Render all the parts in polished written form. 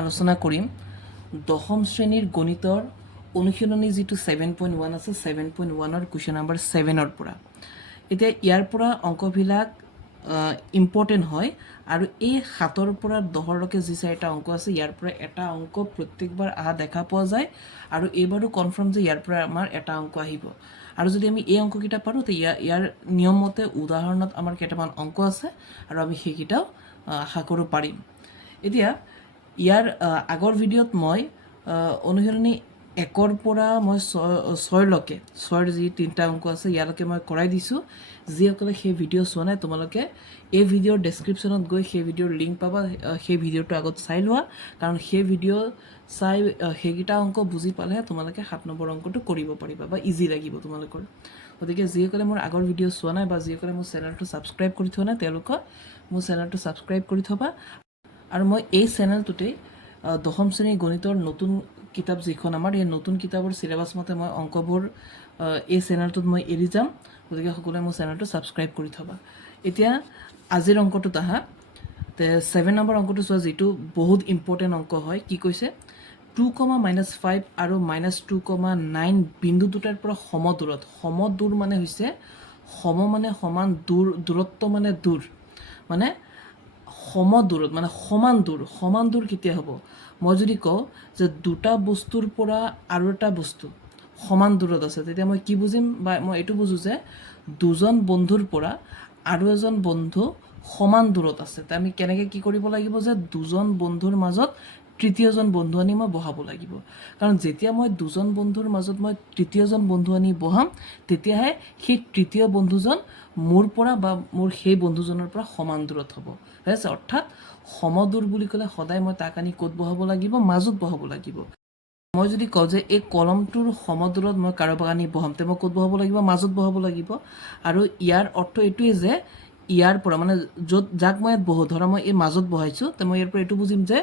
আলোচনা কৰিম দশম শ্ৰেণীৰ গণিতৰ অনুশীলনী যিটো 7.1 আছে 7.1ৰ কুৱেশ্যন নাম্বাৰ 7ৰ পৰা এতিয়া ইয়াৰ পৰা অংকবিলাক ইম্পৰ্টেণ্ট হয় আৰু এই 7ৰ পৰা 10ৰলৈকে যি চাৰিটা অংক আছে ইয়াৰ পৰা এটা অংক প্ৰত্যেকবাৰ অহা দেখা পোৱা যায় আৰু এইবাৰো কনফাৰ্ম যে ইয়াৰ পৰা আমাৰ এটা অংক আহিব আৰু যদি আমি এই অংককেইটা পাৰোঁ তে ইয়াৰ নিয়ম মতে উদাহৰণত আমাৰ কেইটামান অংক আছে আৰু আমি সেইকেইটাও আশা কৰোঁ পাৰিম এতিয়া ইয়াৰ আগৰ ভিডিঅ'ত মই অনুশীলনী 1ৰ পৰা মই 6লৈকে 6ৰ যি তিনিটা অংক আছে ইয়ালৈকে মই কৰাই দিছোঁ যিসকলে সেই ভিডিঅ' চোৱা নাই তোমালোকে এই ভিডিঅ'ৰ ডেছক্ৰিপশ্যনত গৈ সেই ভিডিঅ'ৰ লিংক পাবা সেই ভিডিঅ'টো আগত চাই লোৱা কাৰণ সেই ভিডিঅ' চাই সেইকেইটা অংক বুজি পালেহে তোমালোকে 7 নম্বৰ অংকটো কৰিব পাৰিবা বা ইজি লাগিব তোমালোকৰ গতিকে যিসকলে মোৰ আগৰ ভিডিঅ' চোৱা নাই বা যিসকলে মোৰ চেনেলটো ছাবস্ক্ৰাইব কৰি থোৱা নাই তেওঁলোকে মোৰ চেনেলটো ছাবস্ক্ৰাইব কৰি থবা আৰু মই এই চেনেলটোতে দশম শ্ৰেণীৰ গণিতৰ নতুন কিতাপ যিখন আমাৰ এই নতুন কিতাপৰ চিলেবাছ মতে মই অংকবোৰ এই চেনেলটোত মই এৰি যাম গতিকে সকলোৱে মোৰ চেনেলটো ছাবস্ক্ৰাইব কৰি থবা এতিয়া আজিৰ অংকটোত আহা তে 7 নম্বৰ অংকটো চোৱা যিটো বহুত ইম্পৰ্টেণ্ট অংক হয় কি কৈছে 2,-5 আৰু -2,9 বিন্দু দুটাৰ পৰা সমদূৰত সমদূৰ মানে হৈছে সম মানে সমান দূৰত্ব মানে দূৰ মানে সমদূৰত মানে সমান দূৰ কেতিয়া হ'ব মই যদি কওঁ যে দুটা বস্তুৰ পৰা আৰু এটা বস্তু সমান দূৰত আছে তেতিয়া মই কি বুজিম বা মই এইটো বুজো যে দুজন বন্ধুৰ পৰা আৰু এজন বন্ধু সমান দূৰত আছে তে আমি কেনেকৈ কি কৰিব লাগিব যে দুজন বন্ধুৰ মাজত তৃতীয়জন বন্ধু আনি মই বহাব লাগিব কাৰণ যেতিয়া মই দুজন বন্ধুৰ মাজত মই তৃতীয়জন বন্ধু আনি বহাম তেতিয়াহে সেই তৃতীয় বন্ধুজন মোৰ পৰা বা মোৰ সেই বন্ধুজনৰ পৰা সমান দূৰত হ'ব হৈছে অৰ্থাৎ সমদূৰ বুলি ক'লে সদায় মই তাক আনি ক'ত বহাব লাগিব মাজত বহাব লাগিব মই যদি কওঁ যে এই কলমটোৰ সমদূৰত মই কাৰোবাক আনি বহাম তে মই ক'ত বহাব লাগিব মাজত বহাব লাগিব আৰু ইয়াৰ অৰ্থ এইটোৱে যে ইয়াৰ পৰা মানে য'ত যাক মই বহু ধৰা মই এই মাজত বহাইছোঁ তে মই ইয়াৰ পৰা এইটো বুজিম যে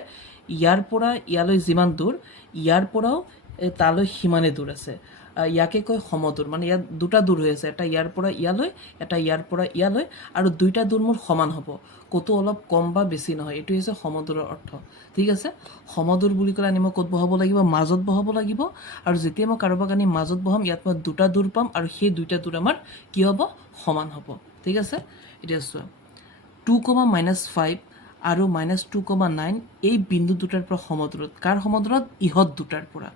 ইয়াৰ পৰা ইয়ালৈ যিমান দূৰ ইয়াৰ পৰাও তালৈ সিমানে দূৰ আছে ইয়াকে কয় সমদূৰ মানে ইয়াত দুটা দূৰ হৈ আছে এটা ইয়াৰ পৰা ইয়ালৈ এটা ইয়াৰ পৰা ইয়ালৈ আৰু দুইটা দূৰ মোৰ সমান হ'ব কতো অলপ কম বা বেছি নহয় এইটো হৈছে সমদূৰৰ অৰ্থ ঠিক আছে সমদূৰ বুলি ক'লে আনি মই ক'ত বহাব লাগিব মাজত বহাব লাগিব আৰু যেতিয়া মই কাৰোবাক আনি মাজত বহাম ইয়াত মই দুটা দূৰ পাম আৰু সেই দুইটা দূৰ আমাৰ কি হ'ব সমান হ'ব ঠিক আছে এতিয়া চোৱা 2,-5 আৰু -2,9 এই বিন্দু দুটাৰ পৰা সমদূৰত কাৰ সমদূৰত ইহঁত দুটাৰ পৰা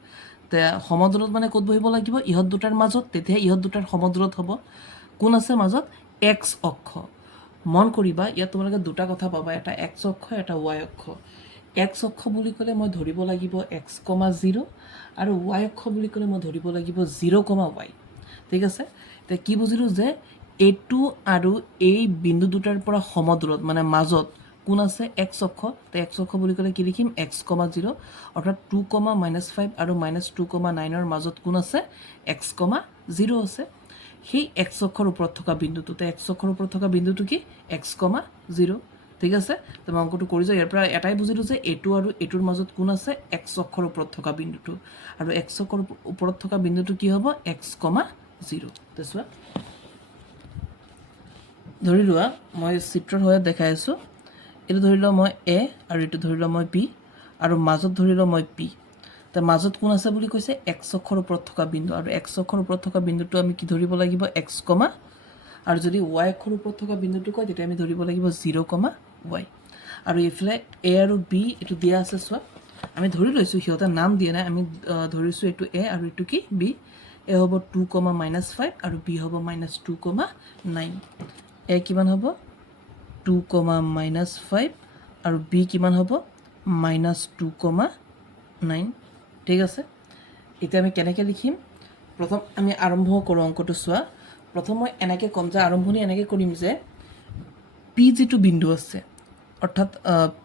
তে সমদূৰত মানে ক'ত বহিব লাগিব ইহঁত দুটাৰ মাজত তেতিয়া ইহঁত দুটাৰ সমদূৰত হ'ব কোন আছে মাজত এক্স অক্ষ মন কৰিবা ইয়াত তোমালোকে দুটা কথা পাবা এটা এক্স অক্ষ এটা ৱাই অক্ষ এক্স অক্ষ বুলি ক'লে মই ধৰিব লাগিব x,0 আৰু ৱাই অক্ষ বুলি ক'লে মই ধৰিব লাগিব 0,y ঠিক আছে এতিয়া কি বুজিলোঁ যে এইটো আৰু এই বিন্দু দুটাৰ পৰা সমদূৰত মানে মাজত কোন আছে এক্স অক্ষ তে এক্স অক্ষ বুলি ক'লে কি লিখিম x,0 অৰ্থাৎ 2,-5 আৰু -2,9ৰ মাজত কোন আছে x,0 আছে সেই এক্স অক্ষৰ ওপৰত থকা বিন্দুটো তে এক্স অক্ষৰ ওপৰত থকা বিন্দুটো কি x,0 ঠিক আছে তো মই অংকটো কৰি যাওঁ ইয়াৰ পৰা এটাই বুজিলোঁ যে এইটো আৰু এইটোৰ মাজত কোন আছে এক্স অক্ষৰ ওপৰত থকা বিন্দুটো আৰু এক্স অক্ষৰ ওপৰত থকা বিন্দুটো কি হ'ব x,0 তো চোৱা ধৰি লোৱা মই চিত্ৰৰ সহায়ত দেখাই আছোঁ এইটো ধৰি লোৱা মই এ আৰু এইটো ধৰি লোৱা মই বি আৰু মাজত ধৰি লোৱা মই পি তে মাজত কোন আছে বুলি কৈছে এক্স অক্ষৰ ওপৰত থকা বিন্দু আৰু এক্স অক্ষৰ ওপৰত থকা বিন্দুটো আমি কি ধৰিব লাগিব x, আৰু যদি ৱাই অক্ষৰ ওপৰত থকা বিন্দুটো কয় তেতিয়া আমি ধৰিব লাগিব 0,y আৰু এইফালে এ আৰু বি এইটো দিয়া আছে চোৱা আমি ধৰি লৈছোঁ সিহঁতে নাম দিয়া নাই আমি ধৰিছোঁ এইটো এ আৰু এইটো কি বি এ হ'ব 2,-5 আৰু বি হ'ব -2,9 এ কিমান হ'ব 2,-5 আৰু বি কিমান হ'ব -2,9 ঠিক আছে এতিয়া আমি কেনেকৈ লিখিম প্ৰথম আমি আৰম্ভ কৰোঁ অংকটো চোৱা প্ৰথম মই এনেকৈ ক'ম যে আৰম্ভণি এনেকৈ কৰিম যে পি যিটো বিন্দু আছে অৰ্থাৎ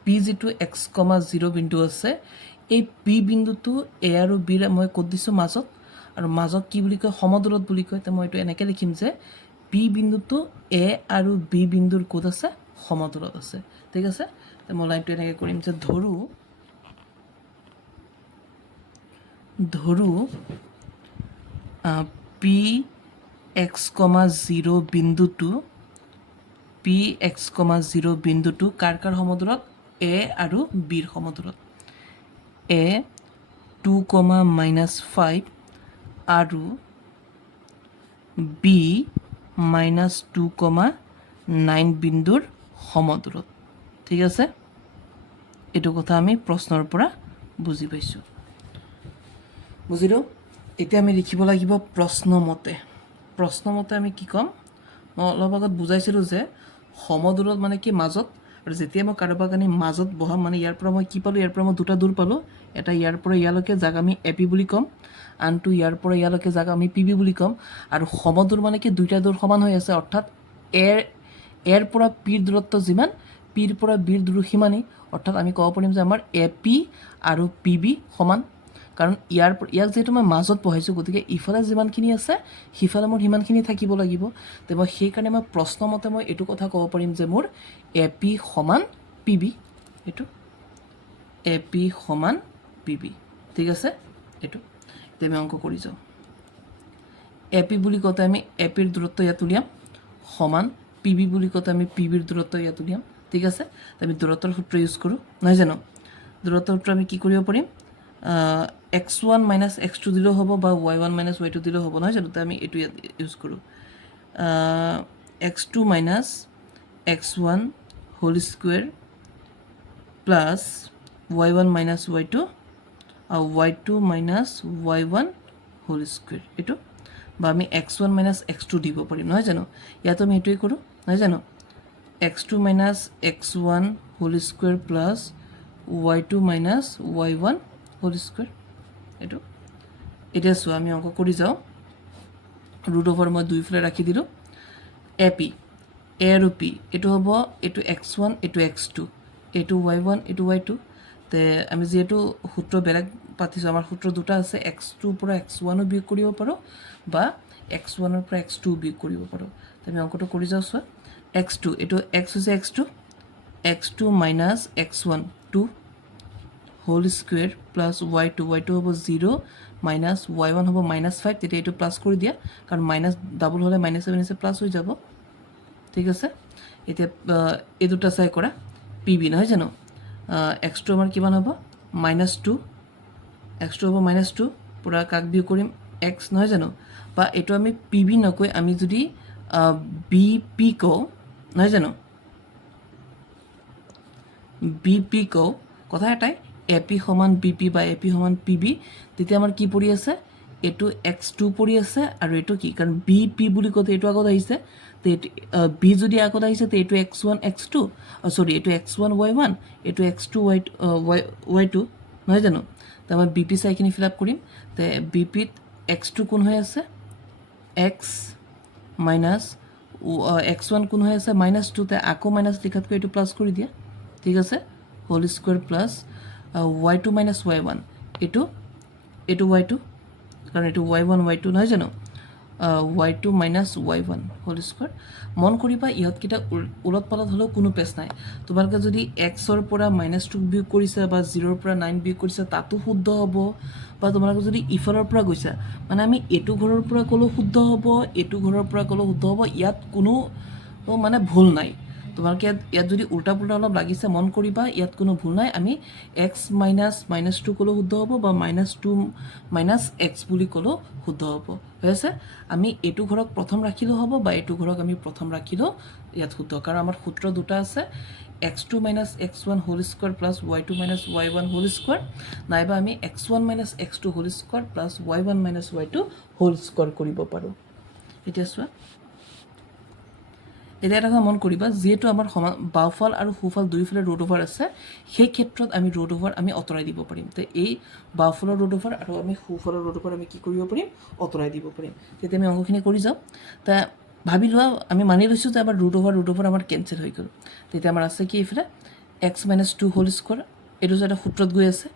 পি যিটো x,0 বিন্দু আছে এই পি বিন্দুটো এ আৰু বিৰ মই ক'ত দিছোঁ মাজত আৰু মাজত কি বুলি কয় সমদূৰত বুলি কয় তো মই এইটো এনেকৈ লিখিম যে পি বিন্দুটো এ আৰু বি বিন্দুৰ ক'ত আছে সমদূৰত আছে ঠিক আছে তো মই লাইনটো এনেকৈ কৰিম যে ধৰো পি x,0 বিন্দুটো কাৰ সমদূৰত এ আৰু বিৰ সমদূৰত এ 2,-5 আৰু বি -2,9 বিন্দুৰ সমদূৰত ঠিক আছে এইটো কথা আমি প্ৰশ্নৰ পৰা বুজি পাইছোঁ বুজিলো এতিয়া আমি লিখিব লাগিব প্ৰশ্নমতে আমি কি ক'ম মই অলপ আগত বুজাইছিলোঁ যে সমদূৰত মানে কি মাজত আৰু যেতিয়া মই কাৰোবাক আনি মাজত বহাম মানে ইয়াৰ পৰা মই কি পালোঁ ইয়াৰ পৰা মই দুটা দূৰ পালোঁ এটা ইয়াৰ পৰা ইয়ালৈকে যাক আমি এপি বুলি ক'ম আনটো ইয়াৰ পৰা ইয়ালৈকে যাক আমি পিবি বুলি ক'ম আৰু সমদূৰ মানে কি দুইটা দূৰ সমান হৈ আছে অৰ্থাৎ এৰ পৰা পিৰ দূৰত্ব যিমান পিৰ পৰা বিৰ দূৰ সিমানেই অৰ্থাৎ আমি ক'ব পাৰিম যে আমাৰ এ পি আৰু পি বি সমান কাৰণ ইয়াক যিহেতু মই মাজত বহাইছোঁ গতিকে ইফালে যিমানখিনি আছে সিফালে মোৰ সিমানখিনি থাকিব লাগিব তো মই সেইকাৰণে মই প্ৰশ্নমতে মই এইটো কথা ক'ব পাৰিম যে মোৰ এ পি সমান পি বি এইটো এ পি সমান পি বি ঠিক আছে এইটো এতিয়া আমি অংক কৰি যাওঁ এ পি বুলি কওঁতে আমি এ পিৰ দূৰত্ব ইয়াত উলিয়াম সমান পি বি বুলি কওঁতে আমি পি বিৰ দূৰত্ব ইয়াত উলিয়াম ঠিক আছে আমি দূৰত্বৰ সূত্ৰ ইউজ কৰোঁ নহয় জানো দূৰত্বৰ সূত্ৰ আমি কি কৰিব পাৰিম x1 - x2 দিলেও হ'ব বা y1 - y2 দিলেও হ'ব নহয় জানো তো আমি এইটো ইয়াত ইউজ কৰোঁ x2 - x1 whole square plus y1 - y2 আৰু y2 - y1 হোল স্কুৱেৰ এইটো বা আমি x1 - x2 দিব পাৰিম নহয় জানো ইয়াতো আমি এইটোৱে কৰোঁ নহয় জানো x2 - x1 whole square plus y2 - y1 whole square এইটো এতিয়া চোৱা আমি অংক কৰি যাওঁ √over মই দুইফালে ৰাখি দিলোঁ এ পি এ আৰু পি এইটো হ'ব এইটো x1 এইটো x2 এইটো y1 এইটো y2 তে আমি যিহেতু সূত্ৰ বেলেগ পাতিছোঁ আমাৰ সূত্ৰ দুটা আছে x2ৰ পৰা x1ও বিয়োগ কৰিব পাৰোঁ বা x1ৰ পৰা x2ও বিয়োগ কৰিব পাৰোঁ তো আমি অংকটো কৰি যাওঁ চোৱা x2 এইটো x হৈছে x2 - x1 2 whole square plus y2 হ'ব 0 মাইনাছ y1 হ'ব -5 তেতিয়া এইটো প্লাছ কৰি দিয়া কাৰণ মাইনাছ ডাবল হ'লে -7 প্লাছ হৈ যাব ঠিক আছে এতিয়া এই দুটা চাই কৰা পি বি নহয় জানো x2 আমাৰ কিমান হ'ব -2 x2 হ'ব -2 পূৰা কাক বিয়োগ কৰিম x নহয় জানো বা এইটো আমি পি বি নকৈ আমি যদি বি পি কওঁ নহয় জানো বি পি কওঁ কথা এটাই এ পি সমান বি পি বা এ পি সমান পি বি তেতিয়া আমাৰ কি পৰি আছে এইটো x2 পৰি আছে আৰু এইটো কি কাৰণ বি পি বুলি কওঁতে এইটো আগত আহিছে তো এইটো বি যদি আগত আহিছে তো এইটো x1 x2 চৰি এইটো x1 y1 এইটো x2 y2 নহয় জানো তো আমাৰ বি পি চাইখিনি ফিল আপ কৰিম তো বি পিত x2 কোন হৈ আছে x মাইনাছ x1 কোন হৈ আছে -2 তে আকৌ মাইনাছ লিখাতকৈ এইটো প্লাছ কৰি দিয়া ঠিক আছে whole square plus y2 - y1 এইটো y2 কাৰণ এইটো y1 y2 নহয় জানো y2 - y1 হোল স্কুৱেৰ মন কৰিবা ইহঁতকেইটা ওলট পালট হ'লেও কোনো পেচ নাই তোমালোকে যদি xৰ পৰা -2 বিয়োগ কৰিছা বা 0ৰ পৰা 9 বিয়োগ কৰিছা তাতো শুদ্ধ হ'ব বা তোমালোকে যদি ইফালৰ পৰা গৈছা মানে আমি এইটো ঘৰৰ পৰা ক'লেও শুদ্ধ হ'ব এইটো ঘৰৰ পৰা ক'লেও শুদ্ধ হ'ব ইয়াত কোনো মানে ভুল নাই তোমালোকে ইয়াত যদি উল্টা পুল্টা অলপ লাগিছে মন কৰিবা ইয়াত কোনো ভুল নাই আমি x -2 ক'লেও শুদ্ধ হ'ব বা -2 - x বুলি ক'লেও শুদ্ধ হ'ব হৈ আছে আমি এইটো ঘৰক প্ৰথম ৰাখিলেও হ'ব বা এইটো ঘৰক আমি প্ৰথম ৰাখিলেও ইয়াত শুদ্ধ কাৰণ আমাৰ সূত্ৰ দুটা আছে x2 - x1 whole square plus y2 - y1 whole square নাইবা আমি x1 - x2 whole square plus y1 - y2 whole square কৰিব পাৰোঁ এতিয়া চোৱা এতিয়া এটা কথা মন কৰিবা যিহেতু আমাৰ বাওঁফাল আৰু সোঁফাল দুয়োফালে √over আছে সেই ক্ষেত্ৰত আমি √over আমি আঁতৰাই দিব পাৰিম তো এই বাওঁফালৰ √over আৰু আমি সোঁফালৰ √over আমি কি কৰিব পাৰিম আঁতৰাই দিব পাৰিম তেতিয়া আমি অংকখিনি কৰি যাওঁ তা ভাবি লোৱা আমি মানি লৈছোঁ যে আমাৰ √over আমাৰ কেঞ্চেল হৈ গ'ল তেতিয়া আমাৰ আছে কি এইফালে x - 2 হোল স্কুৱেৰ এইটো যে এটা সূত্ৰত গৈ আছে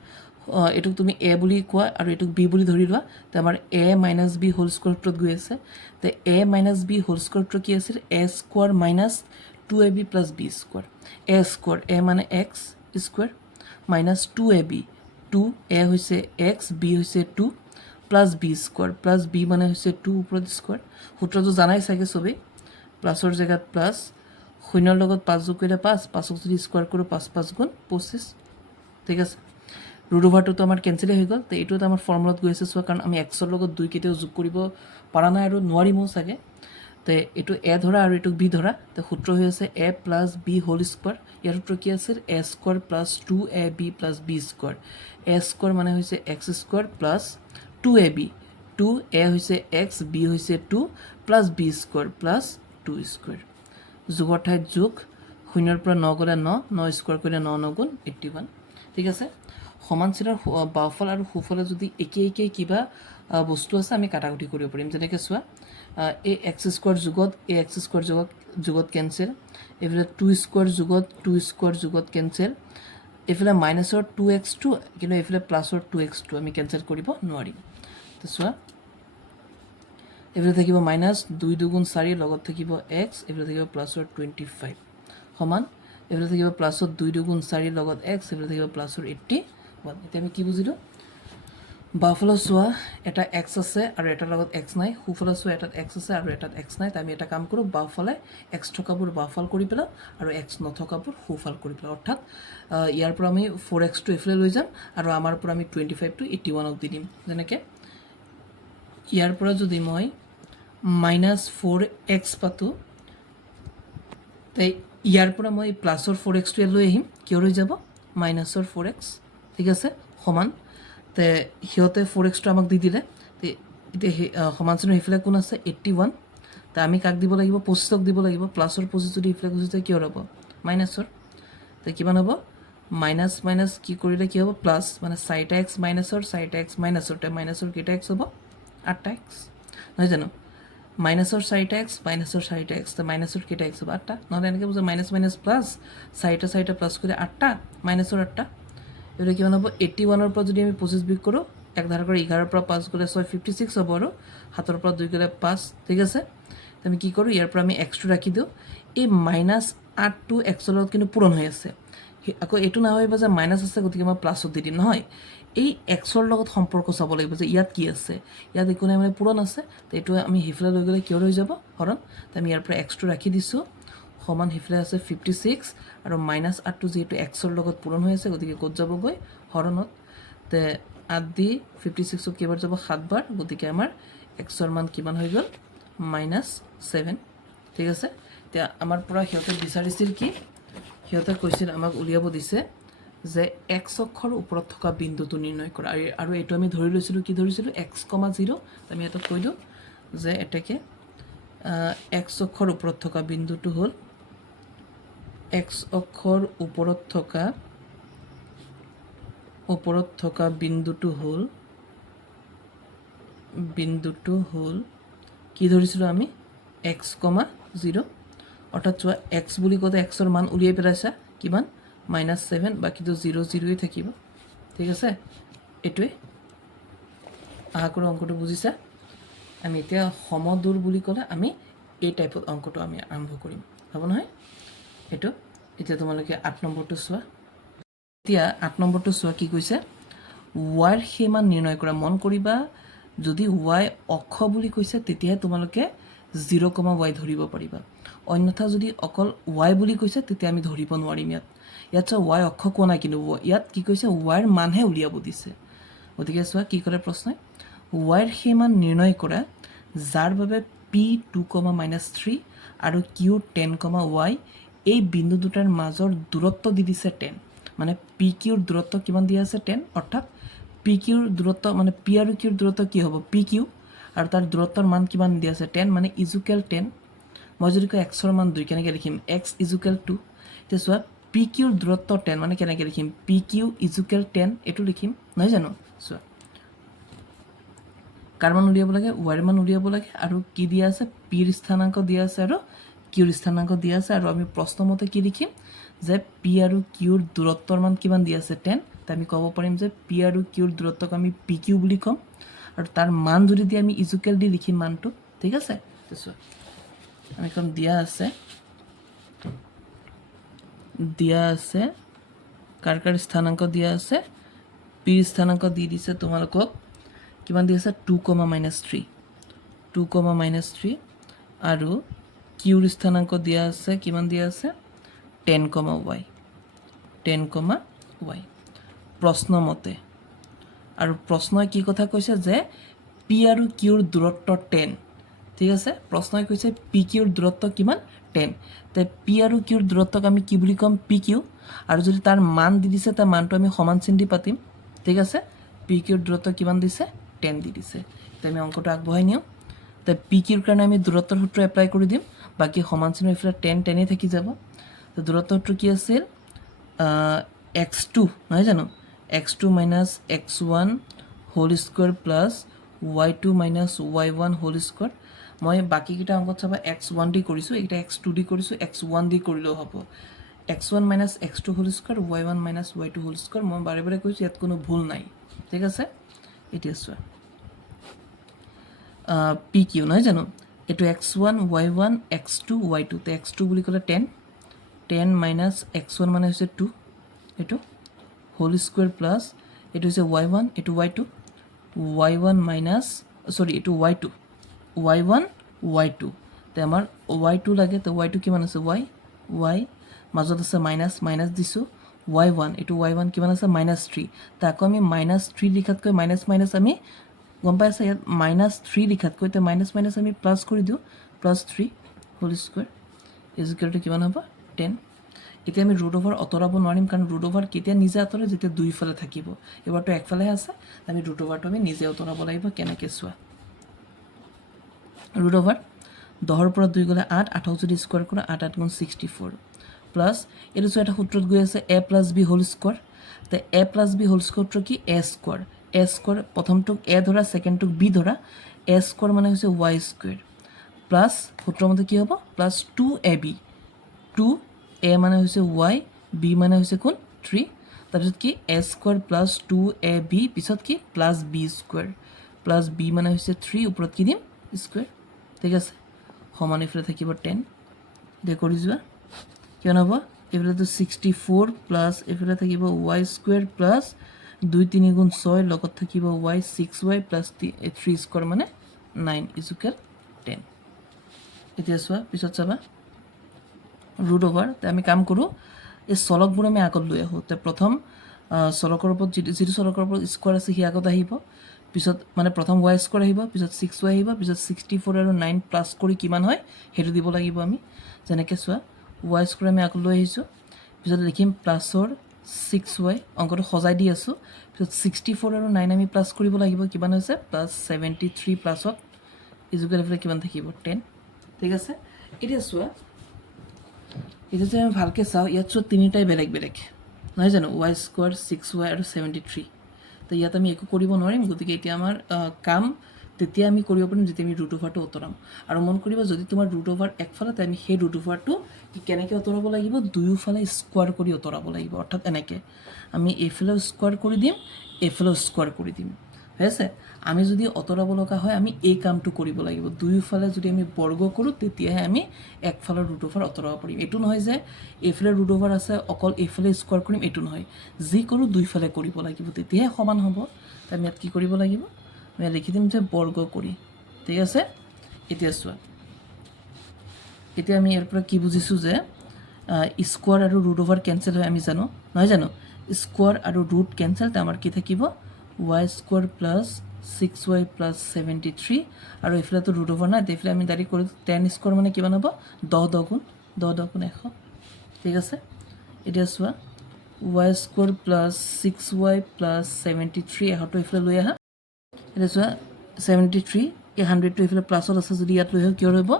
এইটোক তুমি এ বুলি কোৱা আৰু এইটোক বি বুলি ধৰি লোৱা তো আমাৰ এ - বি হোল স্কুৱেৰ সূত্ৰত গৈ আছে তো এ - বি হোল স্কুৱেৰ সূত্ৰ কি আছিল a square minus 2ab plus b square a square a মানে এক্স স্কুৱেৰ মাইনাছ 2ab 2 এ হৈছে এক্স বি হৈছে 2 plus b square plus b মানে হৈছে 2 ওপৰত স্কুৱেৰ সূত্ৰটো জানাই চাগে চবেই প্লাছৰ জেগাত প্লাছ শূন্যৰ লগত 5 যোগ কৰিলে 5 5ক যদি স্কুৱেৰ কৰোঁ 5 5 গুণ 25 ঠিক আছে ৰুট অভাৰটোতো আমাৰ কেঞ্চেলেই হৈ গ'ল তো এইটো এটা আমাৰ ফৰ্মুলাত গৈ আছে চোৱা কাৰণ আমি এক্সৰ লগত 2 কেতিয়াও যোগ কৰিব পৰা নাই আৰু নোৱাৰিমো চাগে তো এইটো এ ধৰা আৰু এইটো বি ধৰা তো সূত্ৰ হৈ আছে a plus b whole square ইয়াৰ সূত্ৰ কি আছিল a square plus 2ab plus b square a square মানে হৈছে x square plus 2ab 2a হৈছে এক্স বি হৈছে 2 plus b square plus 2 square যোগৰ ঠাইত যোগ 0ৰ পৰা 9 গ'লে 9 স্কোৱাৰ কৰিলে 9 9 গুণ 81 ঠিক আছে সমান চিনৰ বাওঁফাল আৰু সোঁফালে যদি একে একে কিবা বস্তু আছে আমি কাটাকুটি কৰিব পাৰিম যেনেকৈ চোৱা এই এক্স স্কোৱাৰ যুগত এই এক্স স্কোৱাৰ যুগত কেঞ্চেল এইফালে 2 স্কোৱাৰ যুগত 2 স্কোৱাৰ যুগত কেঞ্চেল এইফালে মাইনাছৰ 2x2 কিন্তু এইফালে প্লাছৰ 2x2 আমি কেঞ্চেল কৰিব নোৱাৰিম তো চোৱা এইফালে থাকিব মাইনাছ 2 2 4 লগত থাকিব এক্স এইফালে থাকিব প্লাছৰ 25 সমান এইফালে থাকিব প্লাছৰ 2 2 4 লগত এক্স এইফালে থাকিব প্লাছৰ 81 এতিয়া আমি কি বুজিলোঁ বাওঁফালে চোৱা এটা এক্স আছে আৰু এটাৰ লগত এক্স নাই সোঁফালে চোৱা এটাত এক্স আছে আৰু এটাত এক্স নাই তো আমি এটা কাম কৰোঁ বাওঁফালে এক্স থকাবোৰ বাওঁফাল কৰি পেলাওঁ আৰু এক্স নথকাবোৰ সোঁফাল কৰি পেলাওঁ অৰ্থাৎ ইয়াৰ পৰা আমি 4x এইফালে লৈ যাম আৰু আমাৰ পৰা আমি 25 টো 81ক দি দিম যেনেকৈ ইয়াৰ পৰা যদি মই -4x পাতো তাই ইয়াৰ পৰা মই প্লাছৰ 4x টো লৈ আহিম কিয় লৈ যাব মাইনাছৰ 4x ঠিক আছে সমান তে সিহঁতে 4x টো আমাক দি দিলে তে এতিয়া সমান চিনৰ সিফালে কোন আছে 81 তে আমি কাক দিব লাগিব 25ক দিব লাগিব প্লাছৰ 25 যদি ইফালে গুচি যায় কি হ'ব মাইনাছৰ তে কিমান হ'ব মাইনাছ মাইনাছ কি কৰিলে কি হ'ব প্লাছ মানে 4x মাইনাছৰ 4x মাইনাছৰ তে মাইনাছৰ কেইটা x হ'ব 8x নহয় জানো মাইনাছৰ 4x মাইনাছৰ 4x তে মাইনাছৰ কেইটা x হ'ব 8টা নহ'লে এনেকৈ বুজা মাইনাছ মাইনাছ প্লাছ 4টা প্লাছ কৰিলে 8টা মাইনাছৰ 8টা এইটো কিমান হ'ব 81ৰ পৰা যদি আমি 25 বিয়োগ কৰোঁ 1 ধাৰ কৰি 11ৰ পৰা 5 গ'লে 6 56 হ'ব আৰু 7ৰ পৰা 2 গ'লে 5 ঠিক আছে আমি কি কৰোঁ ইয়াৰ পৰা আমি এক্সটো ৰাখি দিওঁ এই -8টো এক্সৰ লগত কিন্তু পূৰণ হৈ আছে আকৌ এইটো নাভাবিব যে মাইনাছ আছে গতিকে মই প্লাছত দি দিম নহয় এই এক্সৰ লগত সম্পৰ্ক চাব লাগিব যে ইয়াত কি আছে ইয়াত একো নাই মানে পূৰণ আছে তো এইটো আমি সিফালে লৈ গ'লে কিয় হৈ যাব হৰণ তো আমি ইয়াৰ পৰা এক্সটো ৰাখি দিছোঁ সমান সিফালে আছে 56 আৰু -8টো যিহেতু এক্সৰ লগত পূৰণ হৈ আছে গতিকে ক'ত যাবগৈ হৰণত তে 8 দি 56ক কেইবাৰ যাব 7 বাৰ গতিকে আমাৰ এক্সৰ মান কিমান হৈ গ'ল -7 ঠিক আছে এতিয়া আমাৰ পৰা সিহঁতে বিচাৰিছিল কি সিহঁতে কৈছিল আমাক উলিয়াব দিছে যে এক্স অক্ষৰ ওপৰত থকা বিন্দুটো নিৰ্ণয় কৰা আৰু এইটো আমি ধৰি লৈছিলোঁ কি ধৰিছিলোঁ x, 0 আমি এটা কৈ দিওঁ যে এটাকে এক্স অক্ষৰ ওপৰত থকা বিন্দুটো হ'ল এক্স অক্ষৰ ওপৰত থকা বিন্দুটো হ'ল কি ধৰিছিলোঁ আমি x, 0 অৰ্থাৎ চোৱা x বুলি কওঁতে এক্সৰ মান উলিয়াই পেলাইছা কিমান -7 বাকীটো 0 0ই থাকিব ঠিক আছে এইটোৱে আশা কৰোঁ অংকটো বুজিছা আমি এতিয়া সমদূৰ বুলি ক'লে আমি এই টাইপত অংকটো আমি আৰম্ভ কৰিম হ'ব নহয় এইটো এতিয়া তোমালোকে 8 নম্বৰটো চোৱা এতিয়া 8 নম্বৰটো চোৱা কি কৈছে y সেই মান নিৰ্ণয় কৰা মন কৰিবা যদি y অক্ষ বুলি কৈছে তেতিয়াহে তোমালোকে 0, y ধৰিব পাৰিবা অন্যথা যদি অকল y বুলি কৈছে তেতিয়া আমি ধৰিব নোৱাৰিম ইয়াত চোৱা y অক্ষ কোৱা নাই কিন্তু ইয়াত কি কৈছে y ৰ মানহে উলিয়াব দিছে গতিকে চোৱা কি কৰে প্ৰশ্নই y ৰ সেই মান নিৰ্ণয় কৰা যাৰ বাবে p 2, -3 আৰু q 10, y এই বিন্দু দুটাৰ মাজৰ দূৰত্ব দি দিছে 10 মানে p q ৰ দূৰত্ব কিমান দিয়া আছে 10 অৰ্থাৎ p q ৰ দূৰত্ব মানে p আৰু q ৰ দূৰত্ব কি হ'ব p q আৰু তাৰ দূৰত্বৰ মান কিমান দিয়া আছে 10 মানে ইজুকেল 10 মই যদি কয় x ৰ মান 2 কেনেকৈ লিখিম x ইজুকেল 2 এতিয়া চোৱা p q ৰ দূৰত্ব 10 মানে কেনেকৈ লিখিম p q ইজুকেল 10 এইটো লিখিম নহয় জানো চোৱা কাৰ মান উলিয়াব লাগে y ৰ মান উলিয়াব লাগে আৰু কি দিয়া আছে p ৰ স্থানাংক দিয়া আছে আৰু q ৰ স্থানাংক দিয়া আছে আৰু আমি প্ৰশ্নমতে কি লিখিম যে p আৰু q ৰ দূৰত্বৰ মান কিমান দিয়া আছে 10 তে আমি ক'ব পাৰিম যে p আৰু q ৰ দূৰত্বক আমি pq বুলি ক'ম আৰু তাৰ মান যদি দি আমি ইজুকেল দি লিখিম মানটো ঠিক আছে চোৱা আমি কম দিয়া আছে কাৰ স্থানাংক দিয়া আছে p ৰ স্থানাংক দি দিছে তোমালোকক কিমান দি আছে 2, -3 আৰু q ৰ স্থানাংক দিয়া আছে কিমান দিয়া আছে 10, y প্ৰশ্নমতে আৰু প্ৰশ্নই কি কথা কৈছে যে পি আৰু কিউৰ দূৰত্ব 10 ঠিক আছে প্ৰশ্নই কৈছে পি কিউৰ দূৰত্ব কিমান 10 তে পি আৰু কিউৰ দূৰত্বক আমি কি বুলি ক'ম পি কিউ আৰু যদি তাৰ মান দি দিছে তাৰ মানটো আমি সমান চিন দি পাতিম ঠিক আছে পি কিউৰ দূৰত্ব কিমান দিছে 10 দি দিছে তে আমি অংকটো আগবঢ়াই নিওঁ তে পি কিউৰ কাৰণে আমি দূৰত্বৰ সূত্ৰ এপ্লাই কৰি দিম বাকি সমান চিনৰ ইফালে 10 10 থাকি যাব তো দূৰত্ব সূত্ৰ কি আছিল x2 নহয় জানো x2 minus x1 whole square plus y2 minus y1 whole square মই বাকি কিটা অংকত চাবা x1 দি কৰিছো এটা x2 দি কৰিছো x1 দি কৰিলেও হ'ব x1 minus x2 whole square y1 minus y2 whole square মই বাৰে বাৰে কৈছো ইয়াত কোনো ভুল নাই ঠিক আছে এতিয়া চোৱা pq নহয় জানো এটো x1 y1 x2 y2 তে x2 বুলি ক'লে 10 10 minus x1 মানে হৈছে 2 এটো whole square plus এটো হৈছে y1 এটো y2 y1 minus sorry এটো y2 y1 y2 তে আমাৰ y2 লাগে তো y2 কিমান আছে y মাজত আছে মাইনাস মাইনাস দিছো y1 এটো y1 কিমান আছে -3 তাকো আমি -3 লিখাতকৈ মাইনাস মাইনাস আমি গম পাইছা ইয়াত -3 লিখাতকৈ তে মাইনাস মাইনাস আমি প্লাস কৰি দিও +3 whole square is equal to কিমান হ'ব 10 এতিয়া আমি ৰুট ওভাৰ অতৰাব নোৱাৰিম কাৰণ ৰুট ওভাৰ কেতিয়া নিজে আতৰে যেতিয়া দুইফালে থাকিব এবাৰটো একফালে আছে আমি ৰুট ওভাৰটো আমি নিজে অতৰাব লাগিব কেনেকৈ চোৱা ৰুট ওভাৰ 10 ৰ পৰা 2 গলে 8 8 যদি স্কয়াৰ কৰা 8 8 গুণ 64 প্লাস এটো এটা সূত্ৰত গৈ আছে a + b হোল স্কয়াৰ তে a + b হোল স্কয়াৰটো কি a স্কয়াৰ প্ৰথমটোক a ধৰা সেকেন্ডটোক b ধৰা a স্কয়াৰ মানে হৈছে y স্কয়াৰ প্লাস সূত্ৰৰ মতে কি হ'ব প্লাস 2ab 2a মানে হৈছে y b মানে হৈছে কোন 3 তাৰপিছত কি a স্কয়াৰ প্লাস 2ab পিছত কি plus b square plus b মানে হৈছে 3 ওপৰত কি দিম স্কয়াৰ ঠিক আছে সমান ইফালে থাকিব 10 দে কৰি যোৱা কিমান হ'ব ইফালে তো 64 প্লাস ইফালে থাকিব y স্কয়াৰ প্লাস 2 3 গুণ 6 লগত থাকিব y 6y প্লাস 3 স্কয়াৰ মানে 9 ইজ ইকুৱেল 10 এতিয়া চোৱা পিছত চাবা ৰুট ওভাৰ তে আমি কাম কৰো এই চলকবোৰ আমি আগত লৈ আহো তে প্ৰথম চলকৰ ওপৰত যিটো চলকৰ ওপৰত স্কয়াৰ আছে হি আগত আহিব পিছত মানে প্ৰথম y স্কয়াৰ আহিব পিছত 6y আহিব পিছত 64 আৰু 9 প্লাস কৰি কিমান হয় হেতু দিব লাগিব আমি যেনেকৈ চোৱা y স্কয়াৰ আমি আগত লৈ আহিছো পিছত লিখিম প্লাসৰ 6y অংকটো সজাই দি আছো পিছত 64 আৰু 9 আমি প্লাস কৰিব লাগিব কিমান হৈছে প্লাস 73 প্লাসত ইজুকেল ইফালে কিমান থাকিব 10 ঠিক আছে এতিয়া চোৱা এটা যে আমি ভালকে চাও ইয়াত চোৱা তিনিটাই বেলেগ বেলেগ নহয় জানো y স্কয়াৰ 6y আৰু 73 তো ইয়াত আমি একো কৰিব নোৱাৰিম গতিকে এতিয়া আমাৰ কাম তেতিয়া আমি কৰিব পাৰিম যেতিয়া আমি ৰুট ওভাৰটো অতৰাম আৰু মন কৰিবা যদি তোমাৰ ৰুট ওভাৰ একফালে তে আমি সেই ৰুট ওভাৰটো কি কেনেকৈ অতৰাব লাগিব দুয়োফালে স্কয়াৰ কৰি অতৰাব লাগিব অৰ্থাৎ এনেকৈ আমি এইফালে স্কয়াৰ কৰি দিম এইফালে স্কয়াৰ কৰি দিম হৈছে আমি যদি অতৰাব লগা হয় আমি এই কামটো কৰিব লাগিব দুয়োফালে যদি আমি বৰ্গ কৰো তেতিয়াহে আমি একফালৰ ৰুট ওভাৰ অতৰাব পাৰিম এটো নহয় যে এইফালে ৰুট ওভাৰ আছে অকল এইফালে স্কয়াৰ কৰিম এটো নহয় যি কৰো দুয়োফালে কৰিব লাগিব তেতিয়াহে সমান হ'ব তে আমি ইয়াত কি কৰিব লাগিব আমি লিখি দিম যে বৰ্গ কৰি ঠিক আছে এতিয়া চোৱা এতিয়া আমি ইয়াৰ পৰা কি বুজিছো যে স্কয়াৰ আৰু ৰুট ওভাৰ কেনসেল হয় আমি জানো নহয় জানো স্কয়াৰ আৰু ৰুট কেনসেল তে আমাৰ কি থাকিব y square plus 6y plus 73 আৰু ইফালে তো ৰুট ওভাৰ নাই তেফালে আমি ডাইৰেক্ট কৰি 10 স্কয়াৰ মানে কিমান হ'ব 10 10 গুণ 100 ঠিক আছে এতিয়া চোৱা y square plus 6y plus 73 এহটো ইফালে লৈ আহা এটা চোৱা 73 এই 100 টো ইফালে প্লাসত আছে যদি ইয়াত লৈ আহো কি হ'ব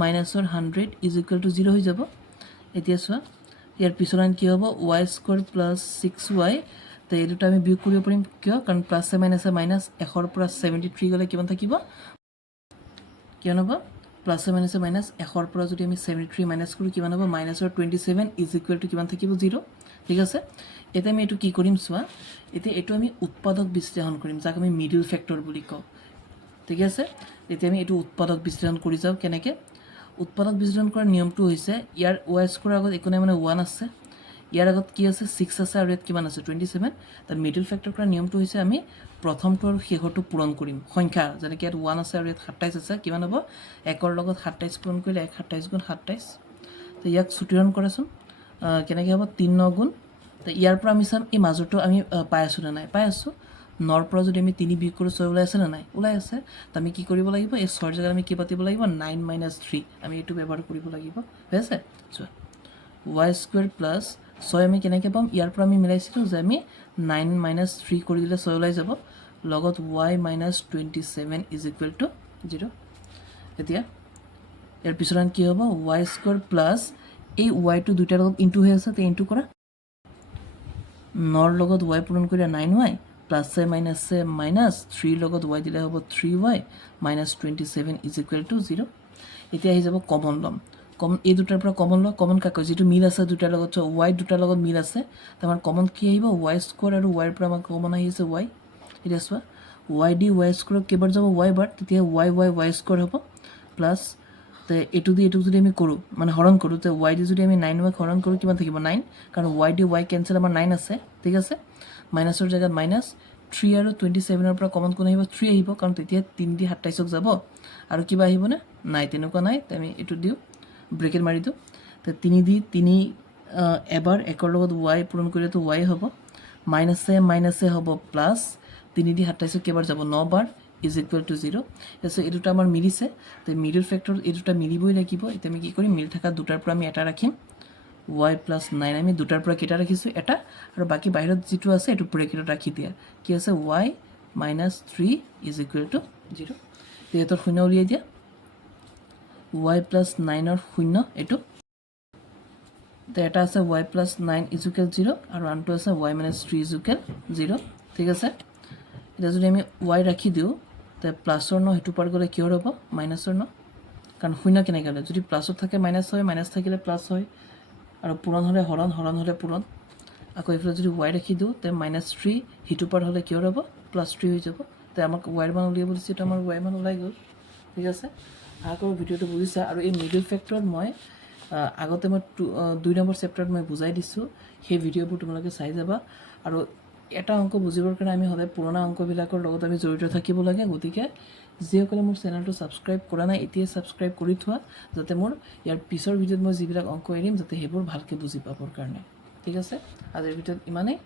মাইনাসৰ 100 ইজ ইকুৱেল টু 0 হৈ যাব এতিয়া চোৱা ইয়াৰ পিছৰান কি হ'ব y স্কয়াৰ প্লাস 6y তো এই দুটা আমি বিয়োগ কৰিব পাৰিম কিয় কাৰণ প্লাসে মাইনাসে মাইনাস 100 ৰ পৰা 73 গলে কিমান থাকিব কিমান হ'ব প্লাসে মাইনাসে মাইনাস 100 ৰ পৰা যদি আমি 73 মাইনাস কৰো কিমান হ'ব মাইনাসৰ 27 ইজ ইকুৱেল টু কিমান থাকিব 0 ঠিক আছে এতিয়া আমি এটো কি কৰিম চোৱা এতিয়া এটো আমি উৎপাদক বিশ্লেষণ কৰিম যাক আমি মিডল ফ্যাক্টৰ বুলি কওঁ ঠিক আছে এতিয়া আমি এটো উৎপাদক বিশ্লেষণ কৰি যাও কেনেকৈ উৎপাদক বিশ্লেষণ কৰাৰ নিয়মটো হৈছে ইয়াৰ y স্কয়াৰ আগত একো নাই মানে 1 আছে ইয়াৰ আগত কি আছে 6 আছে আৰু ইয়াত কিমান আছে 27 তাৰ মিডল ফ্যাক্টৰ কৰাৰ নিয়মটো হৈছে আমি প্ৰথমটো আৰু শেষৰটো পূৰণ কৰিম সংখ্যা যেনেকৈ ইয়াত 1 আছে আৰু ইয়াত 27 আছে কিমান হ'ব 1 ৰ লগত 27 পূৰণ কৰিলে 1 27 গুণ 27 তো ইয়াক সুত্ৰীকৰণ কৰাচোন কেনেকৈ হ'ব 3 9 গুণ তো ইয়াৰ পৰা আমি চাম এই মাজৰটো আমি পাই আছো না নাই পাই আছো নৰ পৰা যদি আমি 3 বিয়োগ কৰোঁ 6 ওলাই আছে নে নাই ওলাই আছে তো আমি কি কৰিব লাগিব এই 6 জায়গাত আমি কি পাতিব লাগিব 9 - 3 আমি এইটো ব্যৱহাৰ কৰিব লাগিব হৈ আছে চোৱা y² প্লাছ 6 আমি কেনেকৈ পাম ইয়াৰ পৰা আমি মিলাইছিলোঁ যে আমি 9 - 3 কৰি দিলে 6 ওলাই যাব লগত y - 27 ইজ ইকুৱেল টু 0 এতিয়া ইয়াৰ পিছত কি হ'ব y² প্লাছ এই ৱাইটো দুইটাৰ লগত ইনটু হৈ আছে তো ইনটু কৰা নৰ লগত y পূৰণ কৰিলে 9y প্লাছে মাইনাছে মাইনাছ 3 লগত y দিলে হ'ব 3y - 27 ইজ ইকুৱেল টু 0 এতিয়া আহি যাব কমন ল'ম কমন এই দুটাৰ পৰা কমন লওঁ কমন কাকৈ যিটো মিল আছে দুটাৰ লগত y দুটাৰ লগত মিল আছে তো আমাৰ কমন কি আহিব y² আৰু y পৰা আমাৰ কমন আহি আছে y এতিয়া চোৱা y দি y² কেইবাৰ যাব y বাৰ তেতিয়া y² হ'ব প্লাছ তো এইটো দি এইটোক যদি আমি কৰোঁ মানে হৰণ কৰোঁ তো y দি যদি আমি 9y হৰণ কৰোঁ কিমান থাকিব 9 কাৰণ y দি y কেঞ্চেল আমাৰ 9 আছে ঠিক আছে মাইনাছৰ জেগাত মাইনাছ 3 আৰু 27ৰ পৰা কমন কোন আহিব 3 আহিব কাৰণ তেতিয়া 3 দি 27ক যাব আৰু কিবা আহিবনে নাই তেনেকুৱা নাই তো আমি এইটো দিওঁ ব্ৰেকেট মাৰি দিওঁ তো 3 দি 3 এবাৰ একৰ লগত y পূৰণ কৰিলেতো y হ'ব মাইনাছে হ'ব প্লাছ 3 দি 27ক কেইবাৰ যাব 9 বাৰ ইজ ইকুৱেল টু 0 তাৰপিছত এই দুটা আমাৰ মিলিছে তো মিডিল ফেক্টৰ এই দুটা মিলিবই লাগিব এতিয়া আমি কি কৰিম মিল থকা দুটাৰ পৰা আমি এটা ৰাখিম y + 9 আমি দুটাৰ পৰা কেইটা ৰাখিছোঁ এটা আৰু বাকী বাহিৰত যিটো আছে এইটো ব্ৰেকেটত ৰাখি দিয়া কি আছে y - 3 ইজ ইকুৱেল টু 0 এইটোৰ শূন্য উলিয়াই দিয়া y + 9ৰ শূন্য এইটো তো এটা আছে y + 9 ইজ ইকুৱেল 0 আৰু আনটো আছে y - 3 ইজ ইকুৱেল 0 ঠিক আছে এতিয়া যদি আমি y ৰাখি দিওঁ তো প্লাছৰ ন সেইটো পাৰ গ'লে কিহৰ হ'ব মাইনাছৰ ন কাৰণ শূন্য কেনেকৈ হ'লে যদি প্লাছত থাকে মাইনাছ হয় মাইনাছ থাকিলে প্লাছ হয় আৰু পূৰণ হ'লে হৰণ হৰণ হ'লে পূৰণ আকৌ এইফালে যদি y ৰাখি দিওঁ তো -3 সিটো পাৰ হ'লে কিহৰ হ'ব +3 হৈ যাব তো আমাক yৰ মান উলিয়াব দিছে তো আমাৰ y মান ওলাই গ'ল ঠিক আছে আশা কৰোঁ ভিডিঅ'টো বুজিছা আৰু এই মিডিল ফেক্টৰত মই আগতে মই 2 নম্বৰ চেপ্টাৰত মই বুজাই দিছোঁ সেই ভিডিঅ'বোৰ তোমালোকে চাই যাবা আৰু এটা অংক বুজিবৰ কাৰণে আমি সদায় পুৰণা অংকবিলাকৰ লগত আমি জড়িত থাকিব লাগে গতিকে যিসকলে মোৰ চেনেলটো ছাবস্ক্ৰাইব কৰা নাই এতিয়াই ছাবস্ক্ৰাইব কৰি থোৱা যাতে মোৰ ইয়াৰ পিছৰ ভিডিঅ'ত মই যিবিলাক অংক এৰিম যাতে সেইবোৰ ভালকৈ বুজি পাবৰ কাৰণে ঠিক আছে আজিৰ ভিডিঅ'ত ইমানেই